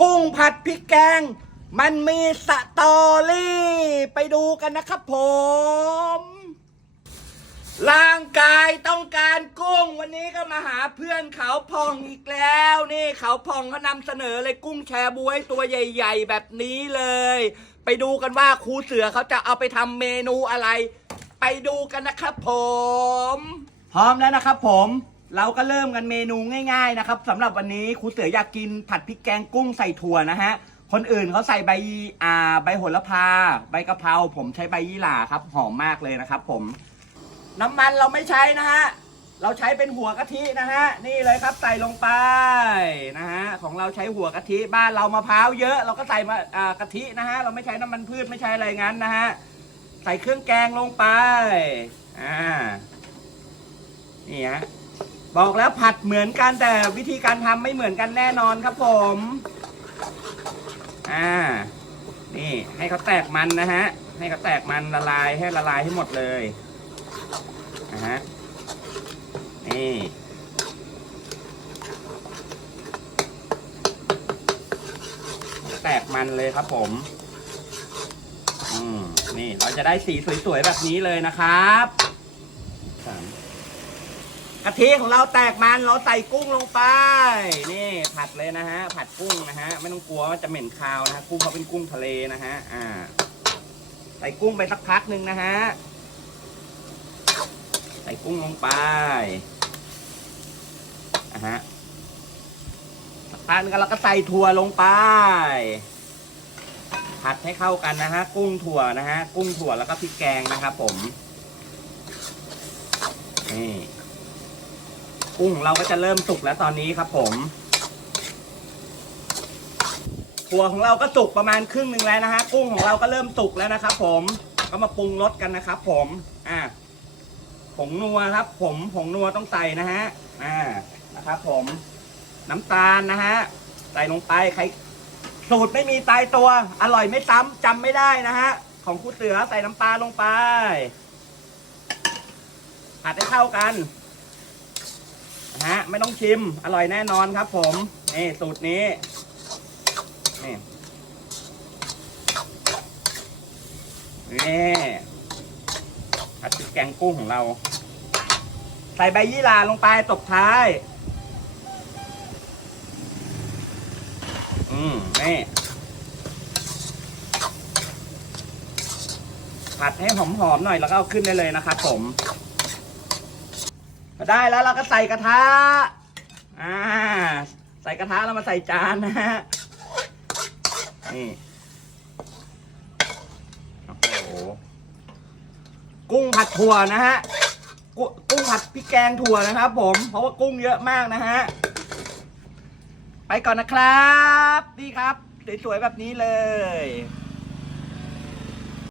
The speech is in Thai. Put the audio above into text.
กุ้งผัดพริกแกง มันมีสตอรี่ ไปดูกันนะครับผม ร่างกายต้องการกุ้ง วันนี้ก็มาหาเพื่อนเขาพองอีกแล้ว นี่เขาพองเขานำเสนอเลยกุ้งแชบวยตัวใหญ่ ๆ แบบนี้เลย ไปดูกันว่าครูเสือเขาจะเอาไปทำเมนูอะไร ไปดูกันนะครับผม พร้อมแล้วนะครับผม เราก็เริ่มกันเมนูง่าย ๆ นะครับสำหรับวันนี้ครูเสืออยากกินผัดพริกแกงกุ้งใส่ถั่วนะฮะ คนอื่นเขาใส่ใบอ่าใบโหระพา ใบกะเพราผมใช้ใบยี่หร่าครับ หอมมากเลยนะครับ ผม น้ำมันเราไม่ใช้นะฮะเราใช้เป็นหัวกะทินะฮะนี่เลยครับใส่ลงไปนะฮะของเราใช้หัวกะทิบ้านเรามะพร้าวเยอะ เราก็ใส่มาอ่ากะทินะฮะเราไม่ใช้น้ำมันพืชไม่ใช้อะไรงั้นนะฮะใส่เครื่องแกงลงไปอ่านี่ฮะ บอกแล้วผัดเหมือนกันแต่วิธีการทำไม่เหมือนกันแน่นอนครับผม อ่า นี่ให้เขาแตกมันนะฮะ ให้เขาแตกมันละลายให้ละลายให้หมดเลยนะฮะ นี่แตกมันเลยครับผม อืม นี่เราจะได้สีสวยๆแบบนี้เลยนะครับสาม กะทิของเราแตกมันเราใส่กุ้งลงไป นี่ผัดเลยนะฮะ ผัดกุ้งนะฮะ ไม่ต้องกลัวว่าจะเหม็นคาวนะฮะ กุ้งเขาเป็นกุ้งทะเลนะฮะ อ่า ใส่กุ้งไปสักพักหนึ่งนะฮะ ใส่กุ้งลงไปนะฮะสักพักหนึงเราก็ใส่ถั่วลงไป ผัดให้เข้ากันนะฮะ กุ้งถั่วนะฮะ กุ้งถั่วแล้วก็พริกแกงนะครับผม นี่ กุ้งเราก็จะเริ่มสุกแล้วตอนนี้ครับผมถั่วของเราก็สุกประมาณครึ่งหนึ่งแล้วนะฮะกุ้งของเราก็เริ่มสุกแล้วนะครับผมก็มาปรุงรสกันนะครับผมอ่าผงนัวครับ ผมผงนัวต้องใส่นะฮะอ่านะครับผมน้ำตาลนะฮะใส่ลงไปใครสูตรไม่มีตายตัว อร่อยไม่ซ้ำจำไม่ได้นะฮะของครูเสือใส่น้ำปลาลงไปผัดให้เข้ากัน ฮะไม่ต้องชิมอร่อยแน่นอนครับ ผมนี่สูตรนี้นี่นี่ผัดแกงกุ้งของเรา ใส่ใบยี่หร่าลงไปตบท้าย อืมนี่ผัดให้หอมๆหน่อยแล้วก็เอาขึ้นได้เลยนะครับผม พอได้แล้วเราก็ใส่กระทะ อ่า ใส่กระทะแล้วมาใส่จานนะฮะ นี่ โอ้โห กุ้งผัดถั่วนะฮะกุกุ้งผัดพริกแกงถั่วนะครับผม เพราะว่ากุ้งเยอะมากนะฮะ ไปก่อนนะครับ นี่ครับ สวยๆแบบนี้เลย